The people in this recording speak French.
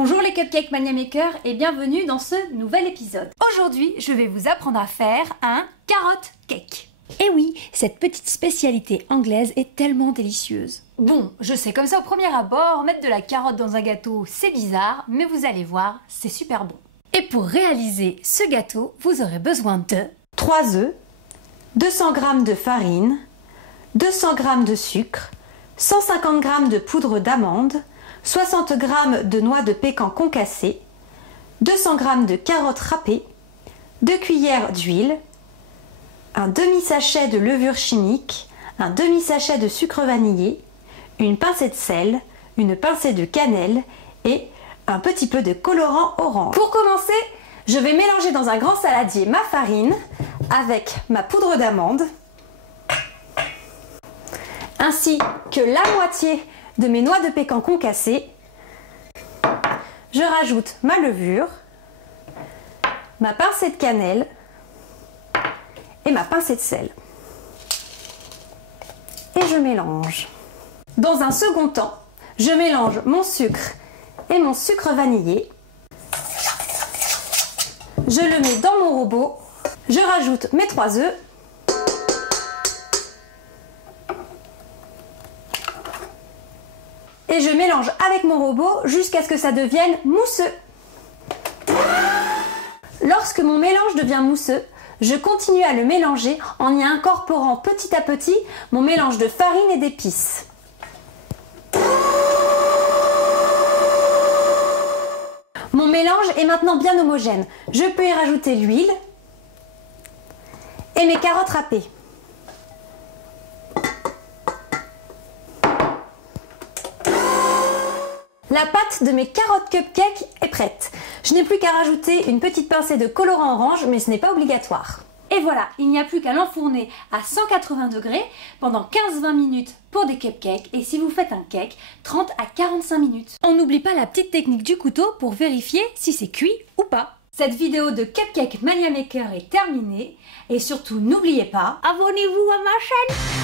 Bonjour les Cupcake Mania Makers et bienvenue dans ce nouvel épisode. Aujourd'hui, je vais vous apprendre à faire un carrot cake. Et oui, cette petite spécialité anglaise est tellement délicieuse. Bon, je sais comme ça au premier abord, mettre de la carotte dans un gâteau, c'est bizarre, mais vous allez voir, c'est super bon. Et pour réaliser ce gâteau, vous aurez besoin de 3 œufs, 200 g de farine, 200 g de sucre, 150 g de poudre d'amande, 60 g de noix de pécan concassées, 200 g de carottes râpées, 2 cuillères d'huile, un demi-sachet de levure chimique, un demi-sachet de sucre vanillé, une pincée de sel, une pincée de cannelle et un petit peu de colorant orange. Pour commencer, je vais mélanger dans un grand saladier ma farine avec ma poudre d'amande, ainsi que la moitié de mes noix de pécan concassées. Je rajoute ma levure, ma pincée de cannelle et ma pincée de sel. Et je mélange. Dans un second temps, je mélange mon sucre et mon sucre vanillé. Je le mets dans mon robot. Je rajoute mes 3 œufs. Et je mélange avec mon robot jusqu'à ce que ça devienne mousseux. Lorsque mon mélange devient mousseux, je continue à le mélanger en y incorporant petit à petit mon mélange de farine et d'épices. Mon mélange est maintenant bien homogène. Je peux y rajouter l'huile et mes carottes râpées. La pâte de mes carottes cupcake est prête. Je n'ai plus qu'à rajouter une petite pincée de colorant orange, mais ce n'est pas obligatoire. Et voilà, il n'y a plus qu'à l'enfourner à 180 degrés pendant 15-20 minutes pour des cupcakes et si vous faites un cake, 30 à 45 minutes. On n'oublie pas la petite technique du couteau pour vérifier si c'est cuit ou pas. Cette vidéo de Cupcake Mania Maker est terminée et surtout n'oubliez pas, abonnez-vous à ma chaîne.